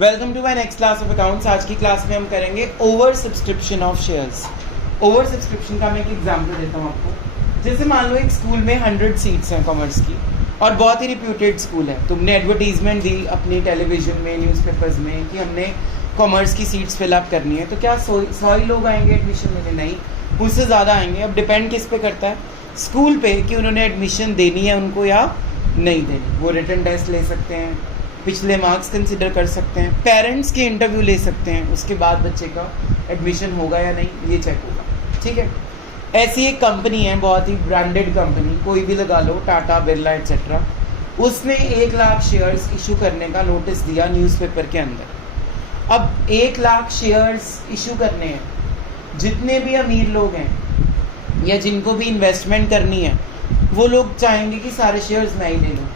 Welcome to my next class of accounts. आज की class में हम करेंगे over subscription of shares. Over subscription का मैं एक एग्जांपल देता हूँ आपको। जैसे मान लो एक स्कूल में 100 सीट्स हैं कॉमर्स की और बहुत ही रिप्यूटेड स्कूल है। तुमने एडवर्टीजमेंट दी अपनी टेलीविजन में, न्यूज़पेपर्स में कि हमने कॉमर्स की सीट्स फिलअप करनी है, तो क्या 100 ही लोग आएंगे एडमिशन लेने? नहीं, उससे ज़्यादा आएंगे। अब डिपेंड किस पे करता है? स्कूल पे कि उन्होंने एडमिशन देनी है उनको या नहीं देनी। वो रिटन टेस्ट ले सकते हैं, पिछले मार्क्स कंसिडर कर सकते हैं, पेरेंट्स के इंटरव्यू ले सकते हैं, उसके बाद बच्चे का एडमिशन होगा या नहीं ये चेक होगा। ठीक है, ऐसी एक कंपनी है, बहुत ही ब्रांडेड कंपनी, कोई भी लगा लो, टाटा, बिरला एट्सेट्रा। उसने 1 लाख शेयर्स इशू करने का नोटिस दिया न्यूज़पेपर के अंदर। अब 1 लाख शेयर्स इशू करने हैं, जितने भी अमीर लोग हैं या जिनको भी इन्वेस्टमेंट करनी है वो लोग चाहेंगे कि सारे शेयर्स मैं ही ले लूँ।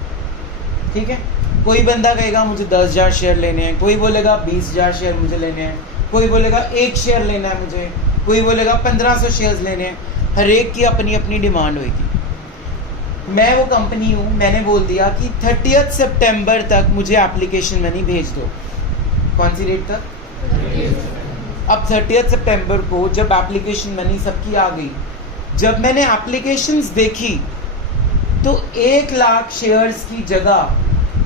ठीक है, कोई बंदा कहेगा मुझे 10,000 शेयर लेने हैं, कोई बोलेगा 20,000 शेयर मुझे लेने हैं, कोई बोलेगा 1 शेयर लेना है मुझे, कोई बोलेगा 1500 शेयर्स लेने हैं। हर एक की अपनी अपनी डिमांड होगी। मैं वो कंपनी हूँ, मैंने बोल दिया कि 30 सितंबर तक मुझे एप्लीकेशन मनी भेज दो। कौन सी डेट तक? 30। अब 30 सितंबर को जब एप्लीकेशन मनी सबकी आ गई, जब मैंने एप्लीकेशंस देखी तो 1 लाख शेयर्स की जगह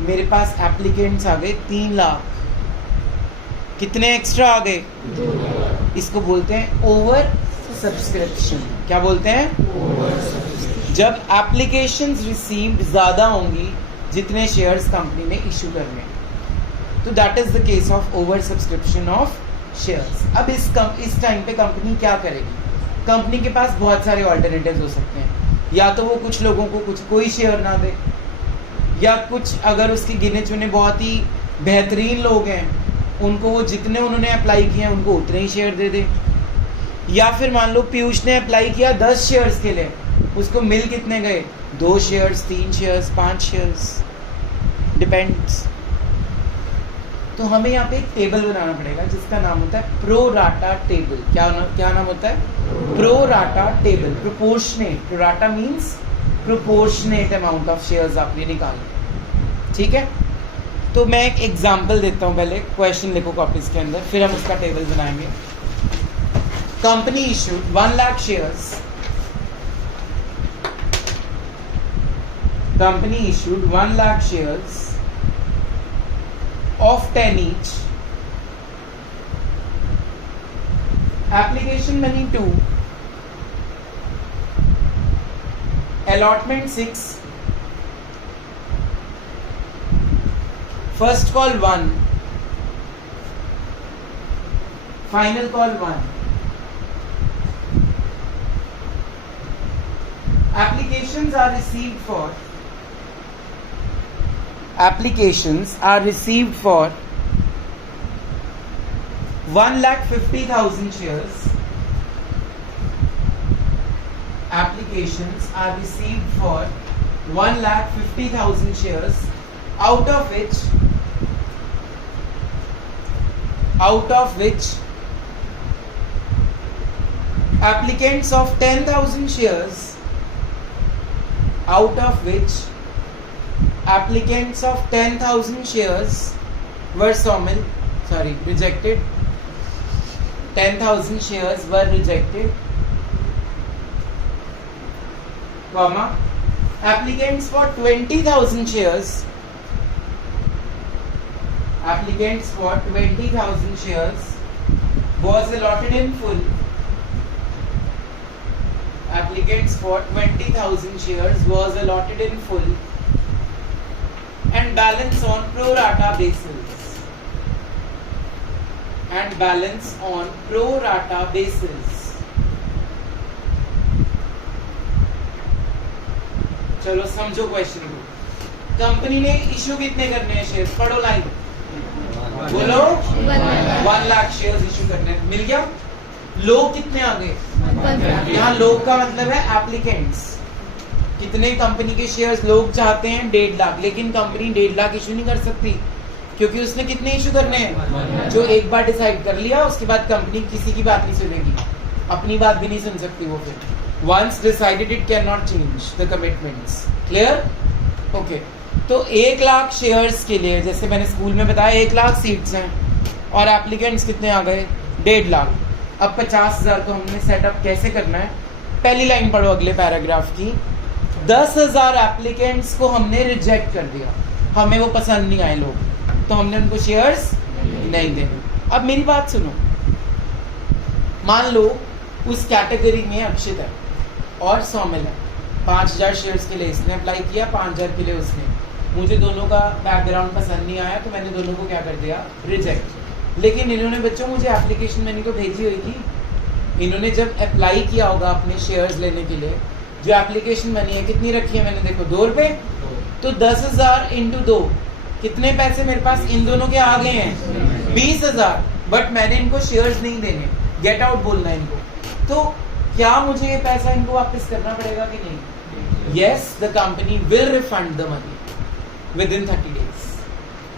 मेरे पास एप्लीकेंट्स आ गए 3 लाख। कितने एक्स्ट्रा आ गए? 2 लाख। इसको बोलते हैं ओवर सब्सक्रिप्शन। क्या बोलते हैं? Over subscription. जब एप्लीकेशंस रिसीव्ड ज़्यादा होंगी जितने शेयर्स कंपनी ने इशू करने, तो that is the case of over subscription of shares. अब इस टाइम पे कंपनी क्या करेगी? कंपनी के पास बहुत सारे ऑल्टरनेटिव्स हो सकते हैं। या तो वो कुछ लोगों को कोई शेयर ना दे, या कुछ अगर उसकी गिने चुने बहुत ही बेहतरीन लोग हैं उनको वो जितने उन्होंने अप्लाई किए हैं उनको उतने ही शेयर दे दे। या फिर मान लो पीयूष ने अप्लाई किया 10 शेयर्स के लिए, उसको मिल कितने गए? 2 शेयर्स, 3 शेयर्स, 5 शेयर्स, डिपेंड्स। तो हमें यहाँ पे एक टेबल बनाना पड़ेगा जिसका नाम होता है प्रो राटा टेबल। क्या नाम होता है? Pro rata table. Proportionate, pro rata means proportionate amount of shares आपने निकाले। ठीक है, तो मैं एक एग्जांपल देता हूं। पहले क्वेश्चन लिखो कॉपीज के अंदर, फिर हम उसका टेबल बनाएंगे। Company issued 1 lakh shares. Company issued 1 lakh shares of 10 each. Application money 2, allotment 6, first call 1, final call 1. Applications are received for 1,50,000 shares. Applications are received for 1,50,000 shares, out of which applicants of 10,000 shares, applicants of 10,000 shares were rejected. 10,000 shares were rejected, comma, applicants for 20,000 shares, was allotted in full. Applicants for 20,000 shares was allotted in full and balance on pro rata basis. चलो समझो question को। Company ने issue कितने करने हैं share? पढ़ो line, बोलो। 1 lakh shares issue करने हैं। मिल गया? लोग कितने आ गए? यहाँ लोग का मतलब है एप्लीकेंट्स। कितने कंपनी के शेयर्स लोग चाहते हैं? 1.5 लाख। लेकिन कंपनी 1.5 लाख इशू नहीं कर सकती क्योंकि उसने कितने इशू करने हैं? जो एक बार डिसाइड कर लिया उसके बाद कंपनी किसी की बात नहीं सुनेगी, अपनी बात भी नहीं सुन सकती वो। फिर once decided it cannot change the commitments. Clear? Okay. तो 1 लाख शेयर्स के लिए, जैसे मैंने स्कूल में बताया 1 लाख सीट्स हैं और एप्लीकेंट्स कितने आ गए 1.5 लाख। अब 50,000 को हमने सेटअप कैसे करना है, पहली लाइन पढ़ो अगले पैराग्राफ की। 10,000 एप्लीकेंट्स को हमने रिजेक्ट कर दिया, हमें वो पसंद नहीं आए लोग, तो हमने उनको शेयर्स नहीं देने। अब मेरी बात सुनो, मान लो उस कैटेगरी में अक्षित है और सौमिल है, 5,000 शेयर्स के लिए इसने अप्लाई किया, 5,000 के लिए उसने। मुझे दोनों का बैकग्राउंड पसंद नहीं आया तो मैंने दोनों को क्या कर दिया, रिजेक्ट। लेकिन इन्होंने बच्चों मुझे एप्लीकेशन मैंने तो भेजी हुई थी, इन्होंने जब अप्लाई किया होगा अपने शेयर्स लेने के लिए, जो एप्लीकेशन बनी है कितनी रखी है मैंने, देखो 2 रुपए, तो 10,000 इंटू 2 कितने पैसे मेरे पास इन दोनों के आ गए हैं 20,000, बट मैंने इनको शेयर्स नहीं देने, गेट आउट बोलना है इनको। तो क्या मुझे ये पैसा इनको वापस करना पड़ेगा कि नहीं? Yes, the company will refund the money with in 30 days.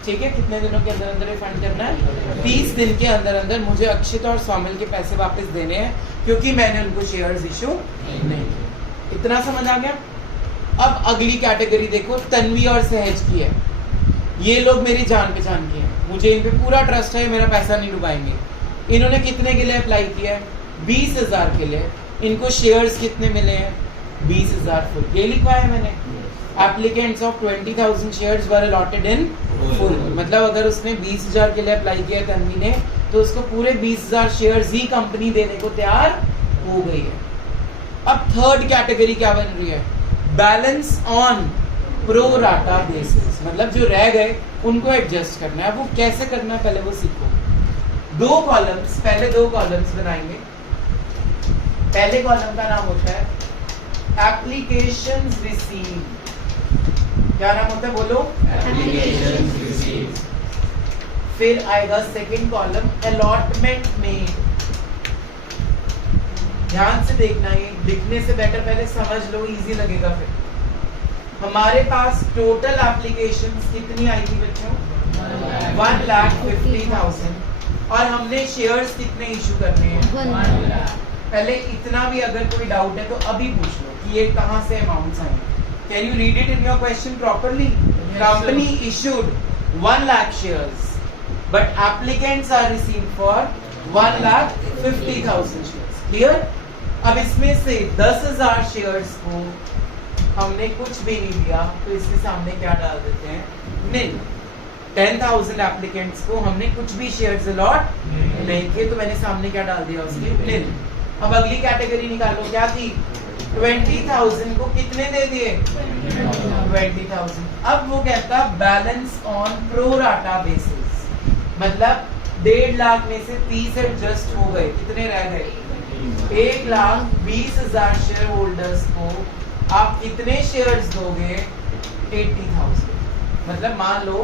ठीक है, कितने दिनों के अंदर अंदर रिफंड करना है? 30 दिन के अंदर अंदर मुझे अक्षित और सौमिल के पैसे वापस देने हैं, क्योंकि मैंने उनको शेयर्स इशू नहीं किए। इतना समझ आ गया? अब अगली कैटेगरी देखो, तन्वी और सहज की है। ये लोग मेरी जान पहचान के हैं, मुझे इन पे पूरा ट्रस्ट है, मेरा पैसा नहीं डुबाएंगे। इन्होंने कितने के लिए अप्लाई किया है? 20,000 के लिए। इनको शेयर्स कितने मिले हैं? 20,000 फुल। ये लिखा है मैंने, applicants of 20,000 shares were allotted in full. मतलब अगर उसने 20,000 के लिए अप्लाई किया तन्वी ने, तो उसको पूरे 20,000 शेयर्स ही कंपनी देने को तैयार हो गई है। अब थर्ड कैटेगरी क्या बन रही है? Balance on pro rata basis, मतलब जो रह गए उनको एडजस्ट करना है। वो कैसे करना है पहले वो सीखो। 2 कॉलम्स, पहले 2 कॉलम्स बनाएंगे। पहले कॉलम का नाम होता है एप्लीकेशंस रिसीव। क्या नाम होता है बोलो? Applications receive. फिर आएगा सेकंड कॉलम अलॉटमेंट मेड। ध्यान से देखना, ये लिखने से बेटर पहले समझ लो, इजी लगेगा। फिर हमारे पास टोटल एप्लीकेशंस कितनी आई थी बच्चों? 1,50,000। और हमने शेयर्स कितने इशू करने हैं? 1 लाख। पहले इतना भी अगर कोई डाउट है तो अभी पूछ लो कि ये कहाँ से अमाउंट्स आए। Can you read it in your question properly? Company issued 1 lakh shares, but applicants are received for 1,50,000 shares. Clear? अब इसमें से 10,000 शेयर्स को हमने कुछ भी नहीं दिया, तो इसके सामने क्या डाल देते हैं? निल। 10,000 एप्लीकेंट्स को हमने कुछ भी शेयर्स अलॉट नहीं किए, तो मैंने सामने क्या डाल दिया? उसके निल। अब अगली कैटेगरी निकालो, क्या थी? 20,000 को कितने दे दिए? 20,000। अब वो कहता balance on pro rata basis, मतलब 1.5 लाख में से 30 एडजस्ट हो गए, कितने रह गए? 1,20,000 शेयर होल्डर्स को आप कितने शेयर्स दोगे? 80,000। मतलब मान लो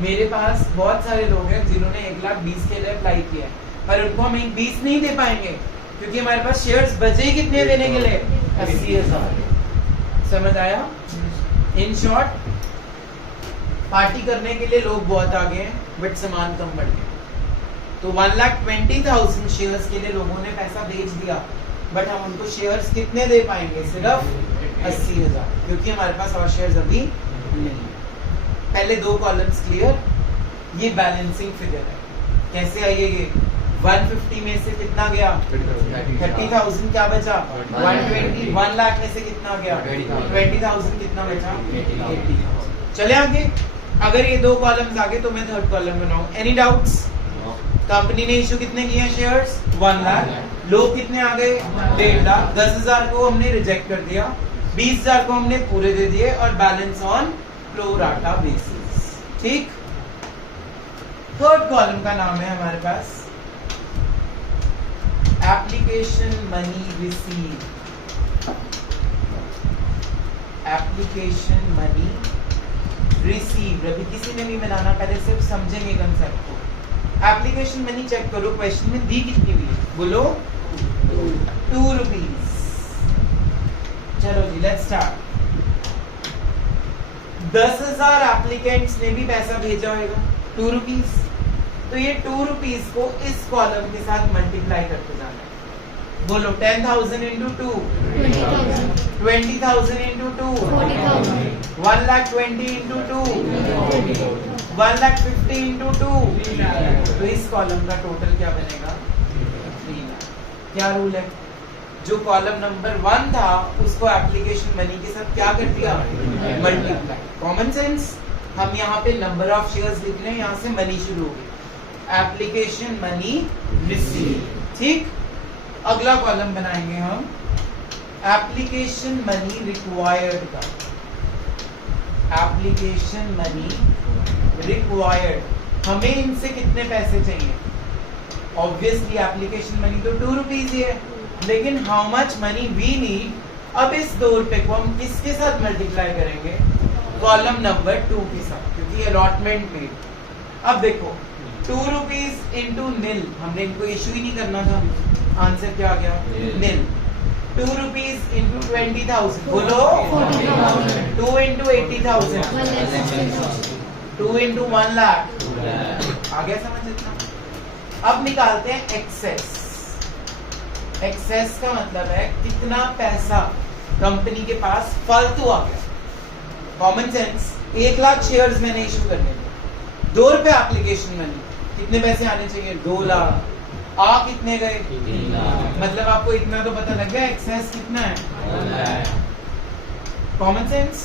मेरे पास बहुत सारे लोग हैं जिन्होंने 1,20,000 के लिए अप्लाई किया है, पर उनको हम 20 नहीं दे पाएंगे, क्योंकि हमारे पास शेयर्स बचे ही कितने देने के लिए? 80,000। समझ आया? इन शॉर्ट, पार्टी करने के लिए लोग बहुत आगे हैं, बट सामान कम बढ़ गया। तो 1,20,000 शेयर्स के लिए लोगों ने पैसा भेज दिया, बट हम उनको शेयर्स कितने दे पाएंगे? सिर्फ 80,000, क्योंकि हमारे पास और शेयर्स अभी नहीं। पहले 2 कॉलम्स क्लियर। ये बैलेंसिंग फिगर है। कैसे आई है ये? 150 में से कितना गया? 30,000। क्या बचा? 120। 1 लाख में से कितना गया? 20,000। कितना बचा? 80,000। चले आगे। अगर ये 2 कॉलम्स आगे तो मैं थर्ड कॉलम बनाऊं। Any doubts? कंपनी ने इशू कितने किए हैं शेयर्स? 1 लाख। लोग कितने आ गए? 1.5 लाख। 10,000 को हमने रिजेक्ट कर दिया, 20,000 को हमने पूरे दे दिए, और balance on pro rata basis. ठीक। थर्ड कॉलम का नाम है हमारे पास application money receive. Application money receive अभी किसी ने नहीं बनाना, पहले सिर्फ समझेंगे कंसेप्ट को। एप्लीकेशन मनी चेक करो, क्वेश्चन में दी कितनी हुई है? बोलो 2 रुपीज। चलो जी, लेट्स स्टार्ट। 10,000 एप्लीकेंट्स ने भी पैसा भेजा होगा 2 रुपीज, तो ये 2 रुपीज को इस कॉलम के साथ मल्टीप्लाई करते जाना है। बोलो 10,000 into 2, 20,000 into 2, 1,20,000 into 2, 1,50,000 into 2. तो इस कॉलम का टोटल क्या बनेगा? 3 लाख। क्या रूल है? जो कॉलम नंबर 1 था उसको एप्लीकेशन मनी के साथ क्या कर दिया? मल्टीप्लाई। Common sense. हम यहाँ पे नंबर ऑफ शेयर्स लिख रहे हैं, यहाँ से मनी शुरू हो गई। Application money receive. ठीक। अगला कॉलम बनाएंगे हम एप्लीकेशन मनी रिक्वायर्ड का। एप्लीकेशन मनी रिक्वायर्ड, हमें इनसे कितने पैसे चाहिए? ऑब्वियसली एप्लीकेशन मनी तो 2 रुपीज ही है, लेकिन how much money we need. अब इस 2 रुपए को हम किसके साथ मल्टीप्लाई करेंगे? कॉलम नंबर 2 के साथ, क्योंकि अलॉटमेंट में। अब देखो 2 रुपीज इंटू नील, हमने इनको इश्यू ही नहीं करना था। आंसर क्या आ गया? नील। 2 रुपीज इंटू 20,000, बोलो 2 इंटू 80,000, 2 इंटू 1 लाख। आ गया समझ इतना? अब निकालते हैं एक्सेस। एक्सेस का मतलब है कितना पैसा कंपनी के पास फालतू आ गया। Common sense. 1 लाख शेयर्स मैंने इश्यू करने थे, 2 रुपए एप्लीकेशन मनी, कितने पैसे आने चाहिए? 2 लाख। आ कितने गए? 3 लाख। मतलब आपको इतना तो पता लग गया एक्सेस कितना है? 1 lakh. Common sense.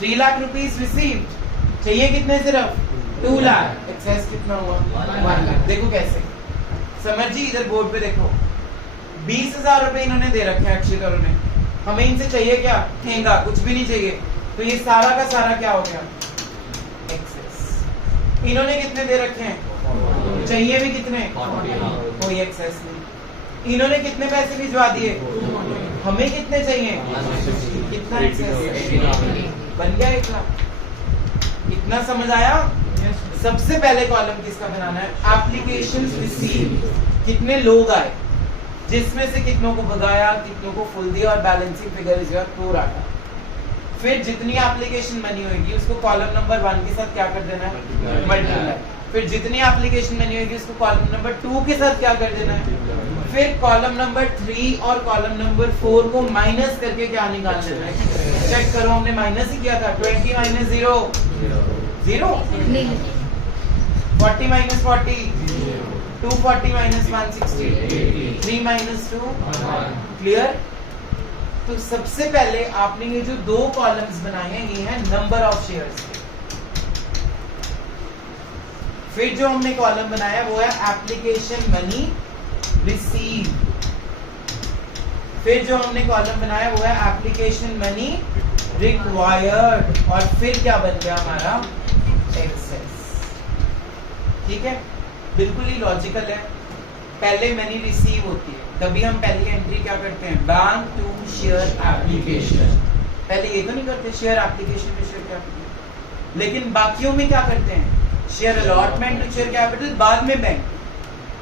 3 lakh rupees received, चाहिए कितने? सिर्फ 2 लाख। एक्सेस कितना हुआ? 1 लाख। देखो कैसे समझ जी, इधर बोर्ड पे देखो 20,000 रुपए इन्होंने दे रखे हैं अक्षित और उन्हें। हमें इनसे चाहिए क्या? ठेंगा, कुछ भी नहीं चाहिए। तो ये सारा का सारा क्या हो गया? एक्सेस। इन्होंने कितने दे रखे हैं? चाहिए भी कितने? कोई एक्सेस नहीं। इन्होंने कितने पैसे भिजवा दिए? हमें कितने चाहिए? कितना एक्सेस? बन गया 1 लाख। इतना समझ आया? सबसे पहले कॉलम किसका बनाना है? Application receive. कितने लोग आए, जिसमें से कितनों को भगाया, कितनों को फुल दिया, और balancing figure is your pro rata. फिर जितनी एप्लीकेशन मनी होगी उसको कॉलम नंबर 1 के साथ क्या कर देना है? मल्टीप्लाई। फिर जितनी एप्लीकेशन मनी होगी उसको कॉलम नंबर 2 के साथ क्या कर देना है? फिर कॉलम नंबर 3 और कॉलम नंबर 4 को माइनस करके क्या निकाल देना है? चेक करो, हमने माइनस ही किया था। 20 minus 0 0, 40 minus 40 240 minus 160, 3 minus 2 clear. तो सबसे पहले आपने ये जो 2 कॉलम्स बनाए हैं ये है नंबर ऑफ शेयर्स। फिर जो हमने कॉलम बनाया वो है एप्लीकेशन मनी रिसीव। फिर जो हमने कॉलम बनाया वो है एप्लीकेशन मनी रिक्वायर्ड। और फिर क्या बन गया हमारा? एक्सेस। ठीक है, बिल्कुल ही लॉजिकल है। पहले मनी रिसीव होती है, तभी हम पहली एंट्री क्या करते हैं? Bank to share application. पहले ये तो नहीं करते share application to share capital, लेकिन बाकियों में क्या करते हैं? Share allotment to share capital, बाद में बैंक।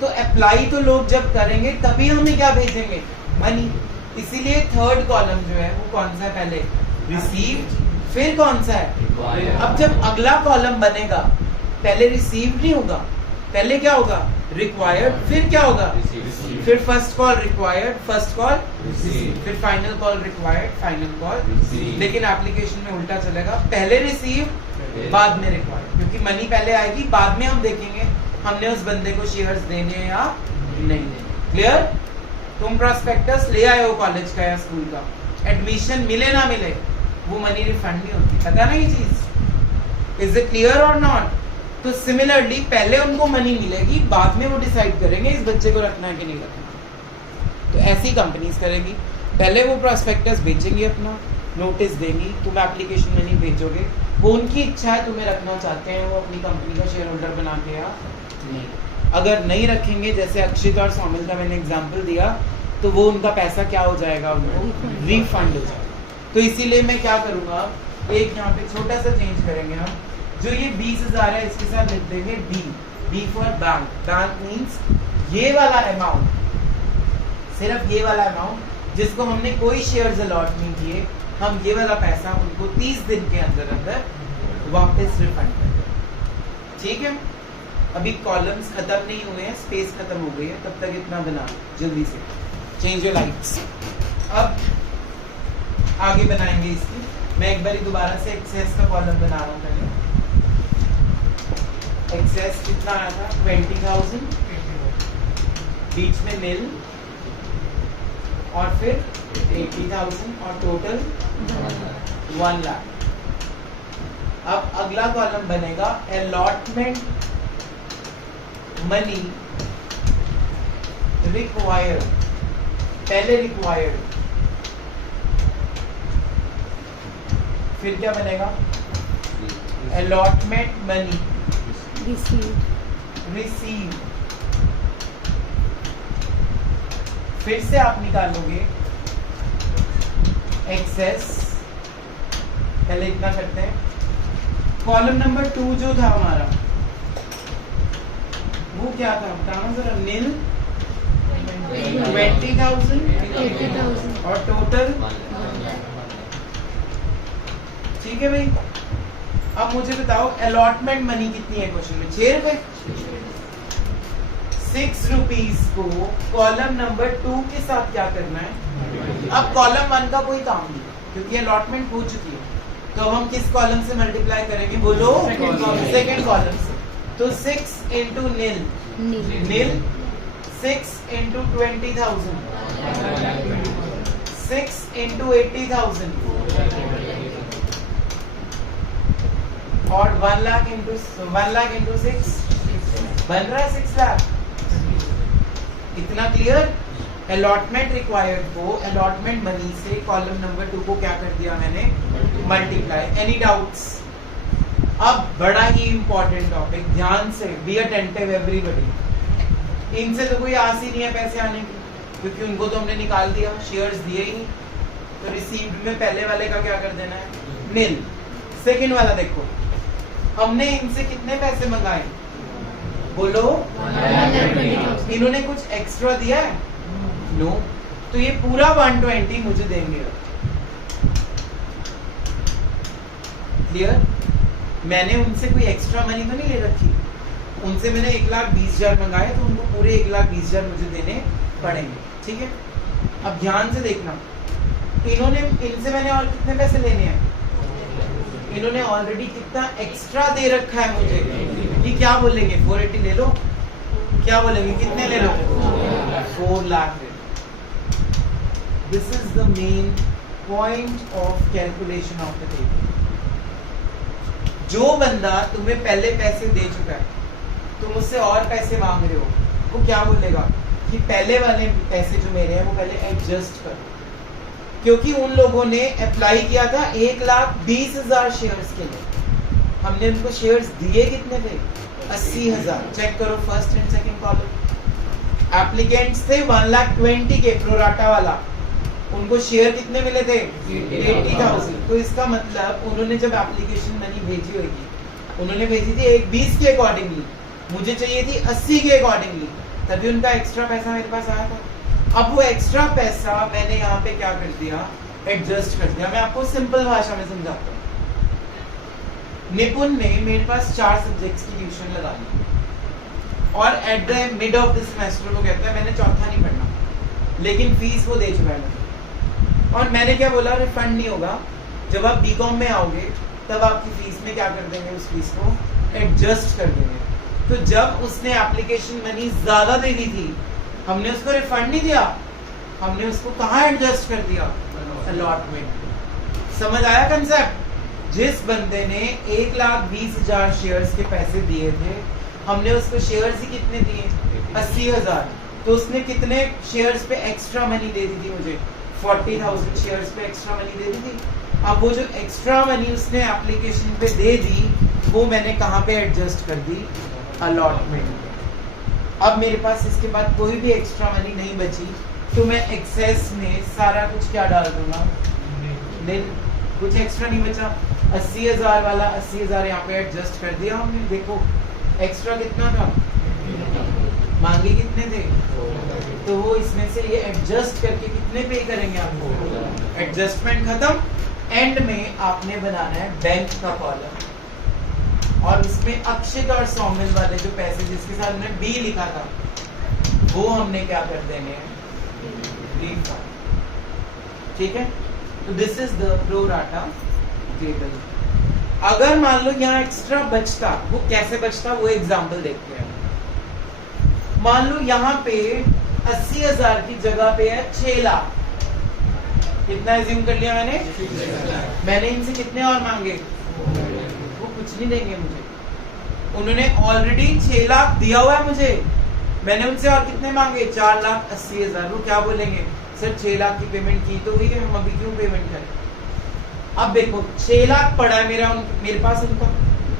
तो अप्लाई तो लोग जब करेंगे तभी हमें क्या भेजेंगे? मनी। इसीलिए थर्ड कॉलम जो है वो कौन सा है? पहले रिसीव्ड, फिर कौन सा है? अब जब अगला कॉलम बनेगा पहले रिसीव्ड नहीं होगा, पहले क्या होगा? रिक्वायर्ड, फिर क्या होगा? फिर first call required, first call, फिर final call required, final call. लेकिन एप्लीकेशन में उल्टा चलेगा, पहले रिसीव बाद में रिक्वायर्ड, क्योंकि मनी पहले आएगी, बाद में हम देखेंगे हमने उस बंदे को शेयर्स देने या नहीं देने। क्लियर? तुम प्रोस्पेक्टस ले आए हो कॉलेज का या स्कूल का, एडमिशन मिले ना मिले वो मनी रिफंड नहीं होती, पता ना ये चीज? इज इट क्लियर और नॉट? तो सिमिलरली पहले उनको मनी मिलेगी, बाद में वो डिसाइड करेंगे इस बच्चे को रखना है कि नहीं रखना। तो ऐसी कंपनीज करेगी, पहले वो प्रोस्पेक्टस बेचेंगी, अपना नोटिस देंगी, तुम एप्लीकेशन मनी भेजोगे, वो उनकी इच्छा है तुम्हें रखना चाहते हैं वो अपनी कंपनी का शेयर होल्डर बना के या नहीं। अगर नहीं रखेंगे, जैसे अक्षित और सोमिल का मैंने एग्जांपल दिया, तो वो उनका पैसा क्या हो जाएगा? उनको रिफंड हो जाएगा। तो इसीलिए मैं क्या करूंगा, एक यहाँ पे छोटा सा चेंज करेंगे हम, जो ये 20,000 है इसके साथ लिख देंगे D, D for bank. Bank means ये वाला अमाउंट, सिर्फ ये वाला अमाउंट जिसको हमने कोई शेयर्स अलॉट नहीं किए, हम ये वाला पैसा उनको 30 दिन के अंदर अंदर वापस रिफंड कर देंगे। ठीक है? अभी कॉलम्स खत्म नहीं हुए हैं, स्पेस खत्म हो गई है, तब तक इतना बना जल्दी से। Change your lights. अब आगे बनाएंगे इसकी। मैं एक बार दोबारा से एक्सेस का कॉलम बना रहा हूँ। पहले एक्सेस कितना आया था 20,000, बीच में नील और फिर 80,000 और टोटल 1 लाख। अब अगला कॉलम बनेगा अलॉटमेंट मनी रिक्वायर्ड। पहले रिक्वायर्ड, फिर क्या बनेगा अलॉटमेंट मनी रिसीव। फिर से आप निकालोगे एक्सेस। पहले इतना करते हैं। कॉलम नंबर 2 जो था हमारा वो क्या था बताना जरा। नील 20,000 और टोटल। ठीक है भाई। अब मुझे बताओ अलॉटमेंट मनी कितनी है क्वेश्चन में 6 रुपए। 6 रुपीज को कॉलम नंबर 2 के साथ क्या करना है। अब कॉलम 1 का कोई काम नहीं क्योंकि अलॉटमेंट हो चुकी है। तो अब हम किस कॉलम से मल्टीप्लाई करेंगे बोलो। सेकंड कॉलम से। तो 6 इंटू नील 6 इंटू 20,000 6 इंटू 80,000 और 1 लाख इंटू 6 बन रहा है 6 लाख। इतना क्लियर। अलॉटमेंट रिक्वायर्ड को अलॉटमेंट मनी से कॉलम नंबर 2 को क्या कर दिया मैंने मल्टीप्लाई। Any doubts. अब बड़ा ही इंपॉर्टेंट टॉपिक, ध्यान से बी अटेंटिव एवरीबॉडी। इनसे तो कोई आस ही नहीं है पैसे आने की क्योंकि उनको तो हमने निकाल दिया, शेयर्स दिए ही नहीं। तो रिसीव्ड में पहले वाले का क्या कर देना है नील। सेकंड वाला देखो, हमने इनसे कितने पैसे मंगाए बोलो। इन्होंने कुछ एक्स्ट्रा दिया है नो। तो ये पूरा 120 मुझे देंगे। क्लियर। मैंने उनसे कोई एक्स्ट्रा मनी तो नहीं ले रखी। उनसे मैंने 1,20,000 मंगाए तो उनको पूरे 1,20,000 मुझे देने पड़ेंगे। ठीक है। अब ध्यान से देखना, इनसे मैंने और कितने पैसे लेने हैं। इन्होंने ऑलरेडी कितना एक्स्ट्रा दे रखा है मुझे। ये क्या बोलेंगे 480 ले लो। क्या बोलेंगे कितने ले लो 4 lakh. This is the main point of calculation of the table. जो बंदा तुम्हें पहले पैसे दे चुका है, तुम उससे और पैसे मांग रहे हो, वो क्या बोलेगा कि पहले वाले पैसे जो मेरे हैं वो पहले एडजस्ट करो। क्योंकि उन लोगों ने अप्लाई किया था 1,20,000 शेयर्स के लिए। हमने उनको शेयर्स दिए कितने थे 80,000। चेक करो first and second column. Applicants थे 1,20,000 के प्रोराटा वाला। उनको शेयर कितने मिले थे 80,000। तो इसका मतलब उन्होंने जब एप्लीकेशन मनी भेजी होगी, उन्होंने भेजी थी 1,20 के अकॉर्डिंगली, मुझे चाहिए थी 80 के अकॉर्डिंगली, तभी उनका एक्स्ट्रा पैसा मेरे पास आया था। अब वो एक्स्ट्रा पैसा मैंने यहाँ पे क्या कर दिया एडजस्ट कर दिया। मैं आपको सिंपल भाषा में समझाता हूँ। निपुण ने मेरे पास 4 सब्जेक्ट्स की ट्यूशन लगा ली और at the mid of the semester वो कहता है मैंने चौथा नहीं पढ़ना, लेकिन फीस वो दे चुका है। और मैंने क्या बोला रिफंड नहीं होगा। जब आप बीकॉम में आओगे तब आपकी फीस में क्या कर देंगे उस फीस को एडजस्ट कर देंगे। तो जब उसने एप्लीकेशन मनी ज्यादा दे दी थी, हमने उसको रिफंड नहीं दिया, हमने उसको कहाँ एडजस्ट कर दिया अलॉटमेंट। समझ आया कंसेप्ट। जिस बंदे ने 1,20,000 शेयर्स के पैसे दिए थे, हमने उसको शेयर्स ही कितने दिए 80,000। तो उसने कितने शेयर्स पे एक्स्ट्रा मनी दे दी थी मुझे 40,000 शेयर्स पे एक्स्ट्रा मनी दे दी थी। अब वो जो एक्स्ट्रा मनी उसने एप्लीकेशन पे दे दी वो मैंने कहाँ पे एडजस्ट कर दी अलॉटमेंट। अब मेरे पास इसके बाद कोई भी एक्स्ट्रा मनी नहीं बची तो मैं एक्सेस में सारा कुछ क्या डाल दूंगा नील। कुछ एक्स्ट्रा नहीं बचा। 80,000 वाला 80,000 यहाँ पे एडजस्ट कर दिया हमने। देखो एक्स्ट्रा कितना था, मांगे कितने थे, तो वो इसमें से ये एडजस्ट करके कितने पे करेंगे आपको एडजस्टमेंट खत्म। एंड में आपने बनाना है बैंक का कॉलम और इसमें अक्षित और सौमिल वाले जो पैसे जिसके साथ हमने बी लिखा था वो हमने क्या कर देने हैं D5, ठीक है। तो this is the pro rata table. अगर मान लो यहाँ एक्स्ट्रा बचता, वो कैसे बचता वो एग्जाम्पल देखते हैं। मान लो यहाँ पे 80,000 की जगह पे है 6 लाख। कितना एज्यूम कर लिया मैंने इनसे कितने और मांगे, वो कुछ नहीं देंगे मुझे। उन्होंने ऑलरेडी 6 लाख दिया हुआ है मुझे, मैंने उनसे और कितने मांगे 4,80,000। वो क्या बोलेंगे, सर 6 लाख की पेमेंट की तो हुई है, हम अभी क्यों पेमेंट करें। अब देखो 6 लाख पड़ा है मेरे पास उनका,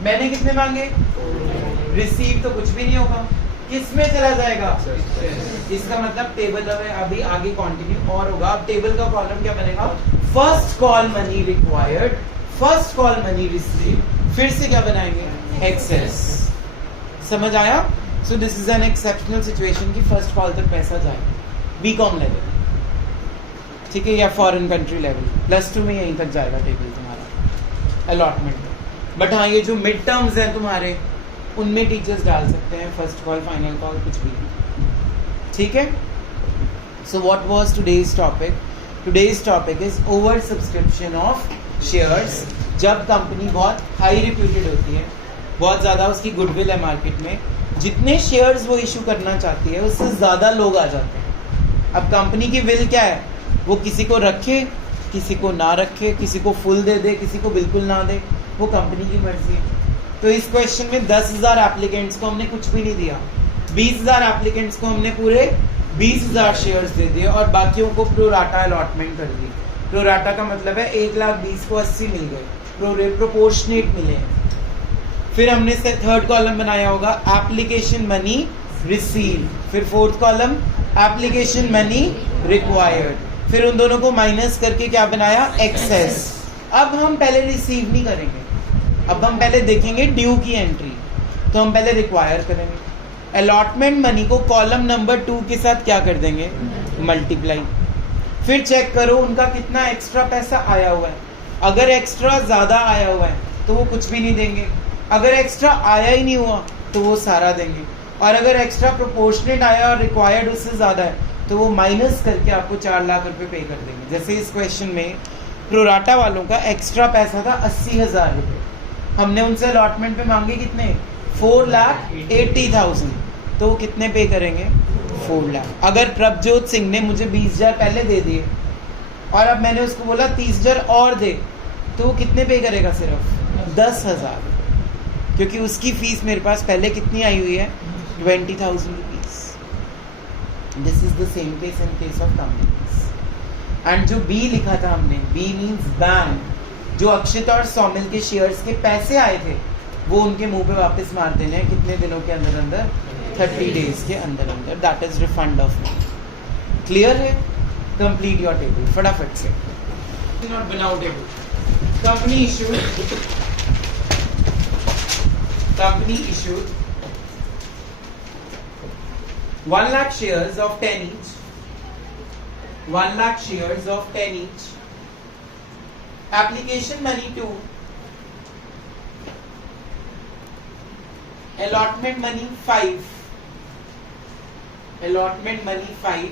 मैंने कितने मांगे, रिसीव तो कुछ भी नहीं होगा, किस में चला जाएगा, इसका मतलब टेबल अभी आगे कंटिन्यू और होगा। अब टेबल का कॉलम क्या बनेगा, first call money required, first call money receive, फिर से क्या बनाएंगे, एक्सेस। समझ आया। So this is an exceptional situation की फर्स्ट कॉल तक पैसा जाए, बीकॉम लेवल, ठीक है, या फॉरेन कंट्री लेवल, +2 में यहीं तक जाएगा टेबल तुम्हारा अलॉटमेंट में। बट हाँ ये जो मिड टर्म्स हैं तुम्हारे, उनमें टीचर्स डाल सकते हैं फर्स्ट कॉल, फाइनल कॉल, कुछ भी, ठीक है। So what was today's topic, today's topic is over subscription of shares. जब कंपनी बहुत हाई रिप्यूटेड होती है, बहुत ज़्यादा उसकी गुडविल है मार्केट में, जितने शेयर्स वो इशू करना चाहती है उससे ज़्यादा लोग आ जाते हैं। अब कंपनी की विल क्या है, वो किसी को रखे, किसी को ना रखे, किसी को फुल दे दे, किसी को बिल्कुल ना दे, वो कंपनी की मर्जी है। तो इस क्वेश्चन में 10,000 एप्लीकेंट्स को हमने कुछ भी नहीं दिया, 20,000 एप्लीकेंट्स को हमने पूरे 20,000 शेयर्स दे दिए और बाकियों को प्रोराटा अलॉटमेंट कर दी। प्रोराटा का मतलब है 1,20,000 को 80 मिल गए, प्रोपोर्शनेट मिले। फिर हमने थर्ड कॉलम बनाया होगा एप्लीकेशन मनी रिसीव, फिर fourth column application money required, फिर उन दोनों को माइनस करके क्या बनाया, एक्सेस। अब हम पहले रिसीव नहीं करेंगे, अब हम पहले देखेंगे ड्यू की एंट्री, तो हम पहले रिक्वायर करेंगे। अलॉटमेंट मनी को कॉलम नंबर 2 के साथ क्या कर देंगे, मल्टीप्लाई। फिर चेक करो उनका कितना एक्स्ट्रा पैसा आया हुआ है, अगर एक्स्ट्रा ज़्यादा आया हुआ है तो वो कुछ भी नहीं देंगे, अगर एक्स्ट्रा आया ही नहीं हुआ तो वो सारा देंगे, और अगर एक्स्ट्रा प्रोपोर्शनेट आया और रिक्वायर्ड उससे ज़्यादा है तो वो माइनस करके आपको 4 लाख रुपए पे कर देंगे। जैसे इस क्वेश्चन में प्रोराटा वालों का एक्स्ट्रा पैसा था 80,000 रुपये, हमने उनसे अलॉटमेंट पे मांगे कितने, 4,80,000, तो वो कितने पे करेंगे, 4 लाख। अगर प्रभजोत सिंह ने मुझे 20,000 पहले दे दिए और अब मैंने उसको बोला 30,000 और दे, तो वो कितने पे करेगा, सिर्फ 10,000, क्योंकि उसकी फीस मेरे पास पहले कितनी आई हुई है, 20,000 rupees. This is the same case in case of companies. And जो बी लिखा था हमने, बी मीन्स बैंक, जो अक्षित और सौमिल के शेयर्स के पैसे आए थे वो उनके मुंह पे वापस मार देने हैं, कितने दिनों के अंदर अंदर, 30 डेज के अंदर अंदर, that is refund of money. Clear है। कंप्लीट योर टेबल फटाफट से, नॉट बनाओ table. Company issued 1 lakh shares of 10 each, 1 lakh shares of 10 each, application money to, allotment money 5, allotment money 5,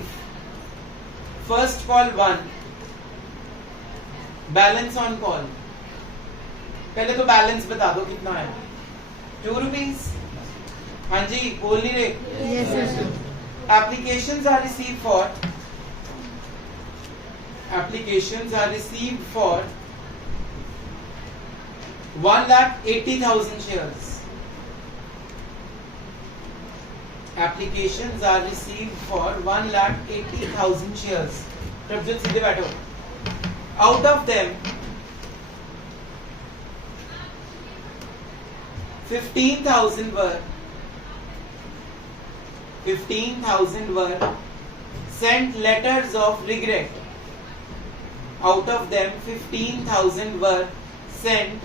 first call 1, balance on call। पहले तो balance बता दो कितना है, 2 रुपीज। हाँ जी बोल नहीं रहे, Yes, sir. applications are received for 1,80,000 shares, applications are received for 1,80,000 shares। Prabhjot सीधे बैठो। out of them 15,000 were sent letters of regret। out of them 15,000 were sent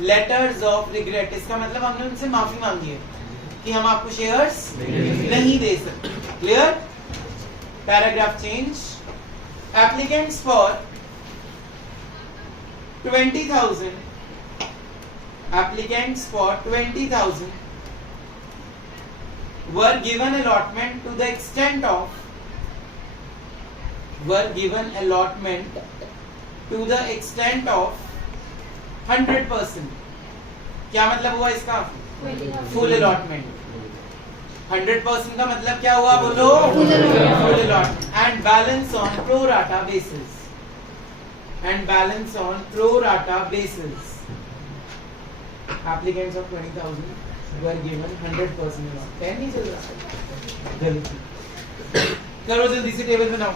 letters of regret। इसका मतलब हमने उनसे माफी मांगी है कि हम आपको शेयर्स नहीं दे सकते। Clear. Paragraph change. Applicants for 20,000 applicants for 20,000 were given allotment to the extent of were given allotment to the extent of 100%. क्या मतलब हुआ इसका? Full allotment. 100% का मतलब क्या हुआ बोलो? Full allotment. And balance on pro rata basis. And balance on pro rata basis. Applicants of 20,000 were given 100%. 10 नहीं चल रहा. करो जल्दी से टेबल बनाओ.